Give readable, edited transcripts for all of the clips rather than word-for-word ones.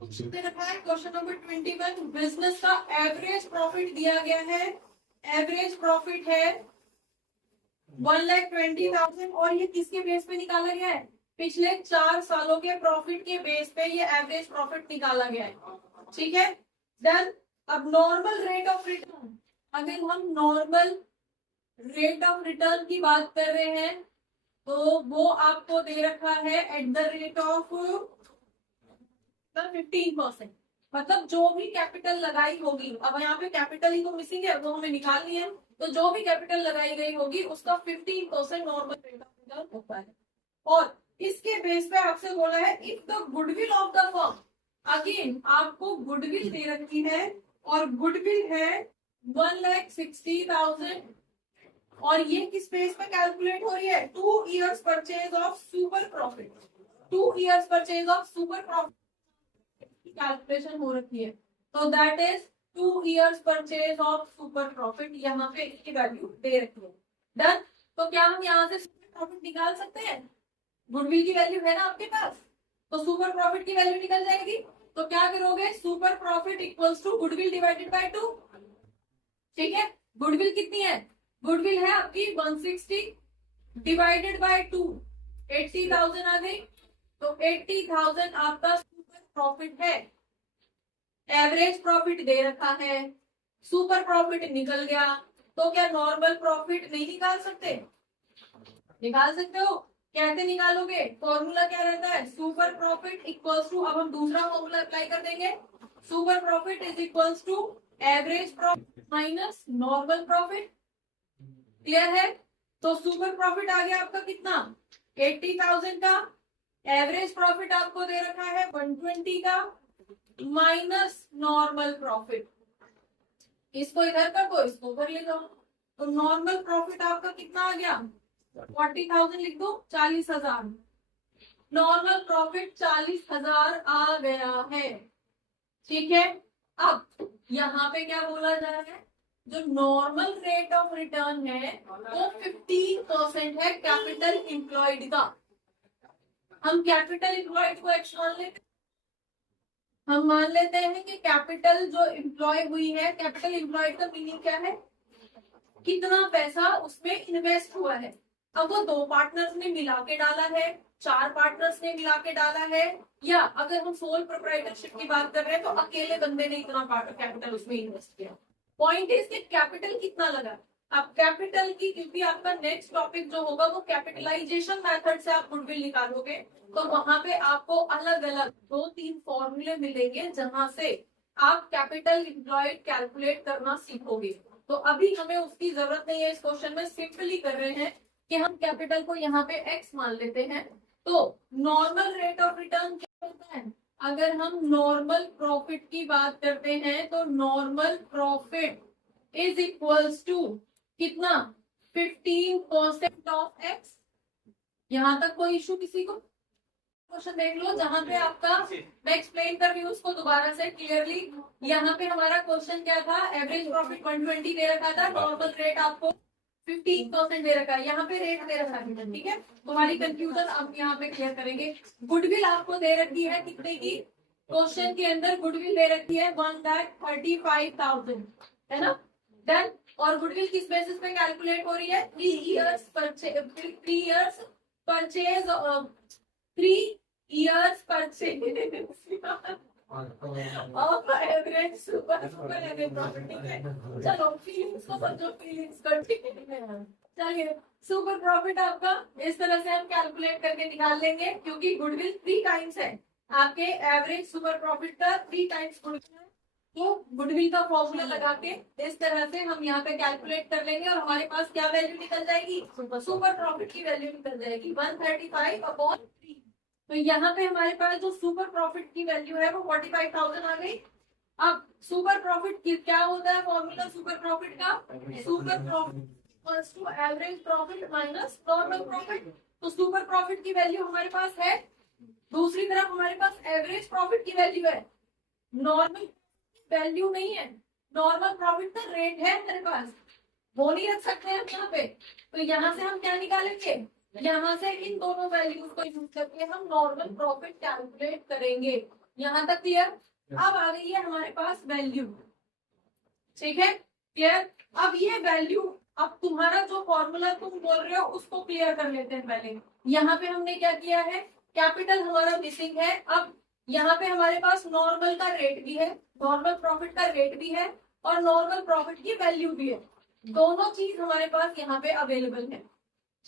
दे रखा है question number 21। Business का एवरेज प्रॉफिट दिया गया है। एवरेज प्रॉफिट है 1,20,000 और ये किसके बेस पे निकाला गया है? पिछले 4 सालों के प्रॉफिट के बेस पे ये एवरेज प्रॉफिट निकाला गया है। ठीक है, डन। अब नॉर्मल रेट ऑफ रिटर्न, अगर हम नॉर्मल रेट ऑफ रिटर्न की बात कर रहे हैं तो वो आपको दे रखा है एट द रेट ऑफ 15%। मतलब जो भी कैपिटल लगाई होगी, अब यहाँ पे कैपिटल ही तो मिसिंग है, वो हमें निकालनी है, तो जो भी कैपिटल लगाई गई होगी उसका 15% नॉर्मल रेट ऑफ रिटर्न होता है। और इसके बेस पे आपसे बोला है if the goodwill of the firm, again आपको गुडविल दे रखी है और गुडविल है 1,60,000 और ये किस बेस पे कैलकुलेट हो रही है? 2 years purchase of super profit. 2 years purchase of super profit calculation हो रखी है, तो that is 2 years purchase of super profit. यहाँ पे इसकी वैल्यू दे रखी है। डन। तो क्या हम यहाँ से सुपर प्रॉफिट निकाल सकते हैं? गुडविल की वैल्यू है ना आपके पास, तो सुपर प्रॉफिट की वैल्यू निकल जाएगी। तो क्या करोगे? Super profit equals to goodwill divided by 2। ठीक है, गुडविल कितनी है? गुडविल है आपकी 160 डिवाइडेड बाय 2, 80,000 आ गई। तो 80,000 आपका सुपर प्रॉफिट है। एवरेज प्रॉफिट दे रखा है, सुपर प्रॉफिट निकल गया, तो क्या नॉर्मल प्रॉफिट नहीं निकाल सकते? निकाल सकते हो। कैसे निकालोगे? फॉर्मूला क्या रहता है? सुपर प्रॉफिट इक्वल्स टू, अब हम दूसरा फॉर्मूला अप्लाई कर देंगे। Super profit is equals to average profit minus normal profit. Clear है? तो सुपर प्रॉफिट आ गया आपका कितना? 80,000 का। एवरेज प्रॉफिट आपको दे रखा है 120 का माइनस नॉर्मल प्रॉफिट। इसको इधर कर दो, इसको उधर ले जाओ, तो नॉर्मल प्रॉफिट आपका कितना आ गया? 40,000 लिख दो, 40,000। नॉर्मल प्रॉफिट 40,000 आ गया है। ठीक है, अब यहाँ पे क्या बोला जा रहा है? जो नॉर्मल रेट ऑफ रिटर्न है वो 15% है कैपिटल एम्प्लॉयड का। हम कैपिटल एम्प्लॉयड को एक्स मान लेते, हम मान लेते हैं कि कैपिटल जो एम्प्लॉय हुई है, कैपिटल एम्प्लॉयड का मीनिंग क्या है? कितना पैसा उसमें इन्वेस्ट हुआ है। अब वो 2 पार्टनर्स ने मिला के डाला है, 4 पार्टनर्स ने मिला के डाला है, या अगर हम सोल प्रोप्राइटरशिप की बात कर रहे हैं तो अकेले बंदे ने इतना कैपिटल उसमें इन्वेस्ट किया। पॉइंट इज कि कैपिटल कितना लगा। अब कैपिटल की, क्योंकि आपका नेक्स्ट टॉपिक जो होगा वो कैपिटलाइजेशन मेथड से आप गुडविल निकालोगे, तो वहां पे आपको अलग अलग 2-3 फॉर्मूले मिलेंगे जहां से आप कैपिटल एम्प्लॉयड कैलकुलेट करना सीखोगे। तो अभी हमें उसकी जरूरत नहीं है, इस क्वेश्चन में सिंपली कर रहे हैं कि हम कैपिटल को यहाँ पे एक्स मान लेते हैं। तो नॉर्मल रेट ऑफ रिटर्न क्या होता है? अगर हम नॉर्मल प्रॉफिट की बात करते हैं तो normal profit is equals to कितना? 15% ऑफ एक्स। यहां तक कोई इशू किसी को? क्वेश्चन देख लो जहां पे आपका, मैं एक्सप्लेन कर रही हूँ उसको दोबारा से क्लियरली। यहाँ पे हमारा क्वेश्चन क्या था? एवरेज प्रॉफिट 120 दे रखा था, नॉर्मल रेट आपको 15% दे रखा है, यहाँ पे रेट दे रखा है। ठीक है, तुम्हारी कंफ्यूजन अब यहाँ पे क्लियर करेंगे। गुडविल आपको दे रखी है कितने की? क्वेश्चन के अंदर गुडविल दे रखी है 1,35,000, है ना? डन। और गुडविल किस बेसिस पे कैलकुलेट हो रही है? 3 years purchase of average super average profit. ठीक है, चलो फीलिंग्स को समझो, फीलिंग्स को। चलिए, सुपर प्रॉफिट आपका इस तरह से हम कैलकुलेट करके निकाल लेंगे, क्योंकि गुडविल 3 टाइम्स है आपके एवरेज सुपर प्रॉफिट का, 3 टाइम्स गुडविल है। तो गुडविल का फॉर्मूला लगा के इस तरह से हम यहाँ पे कैलकुलेट कर लेंगे और हमारे पास क्या वैल्यू निकल जाएगी? सुपर प्रॉफिट की वैल्यू निकल जाएगी 135/3। तो यहाँ पे हमारे पास जो सुपर प्रॉफिट की वैल्यू है वो 45,000 आ गई। अब सुपर प्रॉफिट क्या होता है? फॉर्मूला सुपर प्रॉफिट का, super profit to average profit minus normal profit. तो सुपर प्रॉफिट की वैल्यू हमारे पास है, दूसरी तरफ हमारे पास एवरेज प्रॉफिट की वैल्यू है, नॉर्मल वैल्यू नहीं है। नॉर्मल प्रॉफिट का रेट है मेरे पास, वो नहीं रख सकते हम यहाँ पे। तो यहाँ से हम क्या निकालेंगे? यहाँ से इन दोनों वैल्यूज को यूज करके हम नॉर्मल प्रॉफिट कैलकुलेट करेंगे। यहाँ तक क्लियर। अब आ गई है हमारे पास वैल्यू, ठीक है क्लियर। अब ये वैल्यू, अब तुम्हारा जो फॉर्मूला तुम बोल रहे हो उसको क्लियर कर लेते हैं पहले। यहाँ पे हमने क्या किया है, कैपिटल हमारा मिसिंग है। अब यहाँ पे हमारे पास नॉर्मल का रेट भी है, नॉर्मल प्रॉफिट का रेट भी है, और नॉर्मल प्रॉफिट की वैल्यू भी है। दोनों चीज हमारे पास यहाँ पे अवेलेबल है,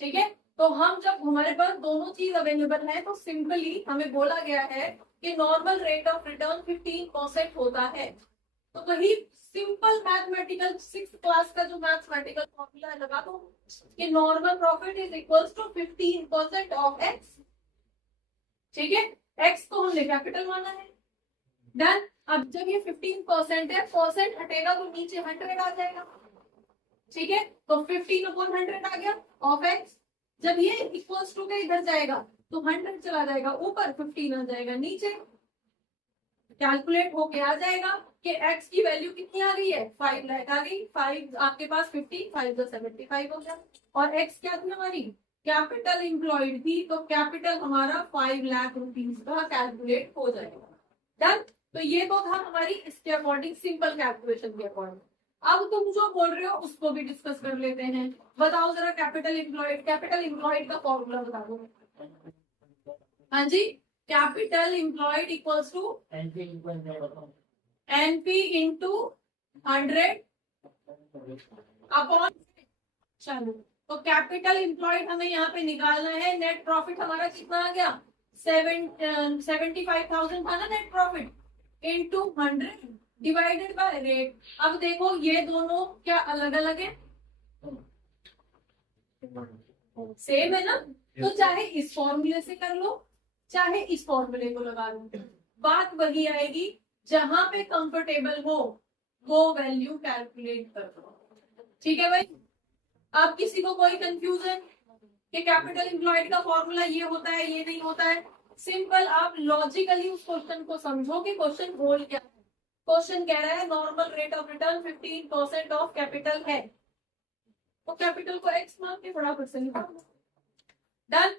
ठीक है। तो हम जब हमारे पास दोनों चीज अवेलेबल है तो सिंपली हमें बोला गया है कि नॉर्मल रेट ऑफ रिटर्न 15% होता है। तो वही सिंपल मैथमेटिकल 6th क्लास का जो मैथमेटिकल फॉर्मूला लगा दो कि normal profit is equals to 15% of X, ठीक है। एक्स को हमने कैपिटल माना है, डन। अब जब ये 15% है, परसेंट हटेगा तो नीचे 100 आ जाएगा, ठीक है। तो 15/100 आ गया ऑफ एक्स। जब ये इक्वल्स टू के इधर जाएगा तो 100 चला जाएगा ऊपर, 15 आ जाएगा नीचे। कैलकुलेट होके आ जाएगा कि x की वैल्यू कितनी आ गई है, 5 लाख आ गई। 5 आपके पास 50, 5 तो 75 हो गया। और x क्या थी हमारी, कैपिटल इंप्लॉयड थी, तो कैपिटल हमारा 5 लाख रुपीज का कैलकुलेट हो जाएगा, डन। तो ये तो था हमारी इसके अकॉर्डिंग सिंपल कैलकुलेशन के अकॉर्डिंग। अब तुम जो बोल रहे हो उसको भी डिस्कस कर लेते हैं। बताओ जरा कैपिटल एम्प्लॉयड का फॉर्मूला बता दो। हाँ जी, capital employed equals to NP into 100 upon. चलो, तो कैपिटल एम्प्लॉयड हमें यहाँ पे निकालना है। नेट प्रॉफिट हमारा कितना आ गया, 75,000 था ना net profit, into 100 divided by rate. अब देखो ये दोनों क्या अलग अलग है, सेम है ना। तो चाहे इस फॉर्मूले से कर लो चाहे इस फॉर्मूले को लगा लो, बात वही आएगी। जहां पे कंफर्टेबल हो वो वैल्यू कैलकुलेट कर दो, ठीक है भाई। अब किसी को कोई कंफ्यूजन कि कैपिटल एम्प्लॉयड का फॉर्मूला ये होता है ये नहीं होता है, सिंपल आप लॉजिकली उस क्वेश्चन को समझो कि क्वेश्चन बोल क्या है। क्वेश्चन कह रहा है normal rate of return 15% of capital है, तो कैपिटल को एक्स मान के फटाफट से निकालो, डन।